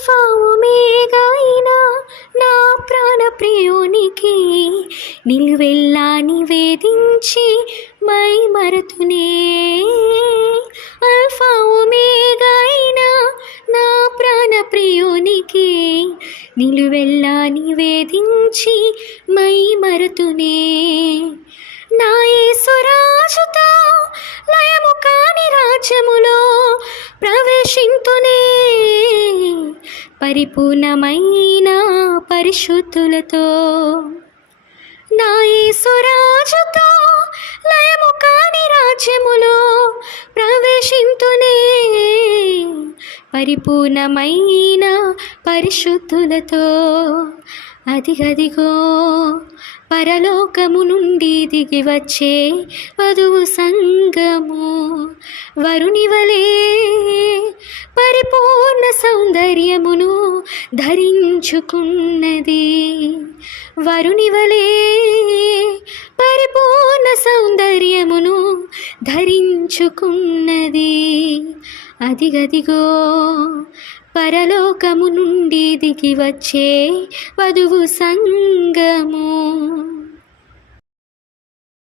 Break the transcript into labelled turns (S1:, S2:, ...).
S1: Alpha ఒమేగాయినా నా ప్రాణ ప్రియునికి నిలువెల్లా నివేదించి మై మరతునే. ఆల్ఫా ఒమేగాయినా నా ప్రాణ ప్రియునికి నిలువెల్లా నివేదించి మై మరతునే. నా యేసురాజుతో లయము కాని రాజ్యములో ప్రవేశింతునే. పరిపూర్ణమైన పరిశుద్ధులతో. నాయసురాజుతో లయము కాని రాజ్యములో ప్రవేశింతునే. పరిపూర్ణమైన పరిశుద్ధులతో. అదిగదిగో పరలోకము నుండి దిగి వచ్చే వధువు సంగము వరుణివలే పరిపూర్ణ సౌందర్యమును ధరించుకున్నది. వరుణివలే వలె పరిపూర్ణ సౌందర్యమును ధరించుకున్నది. అదిగదిగో పరలోకము నుండి దిగి వచ్చే వధువు సంగము.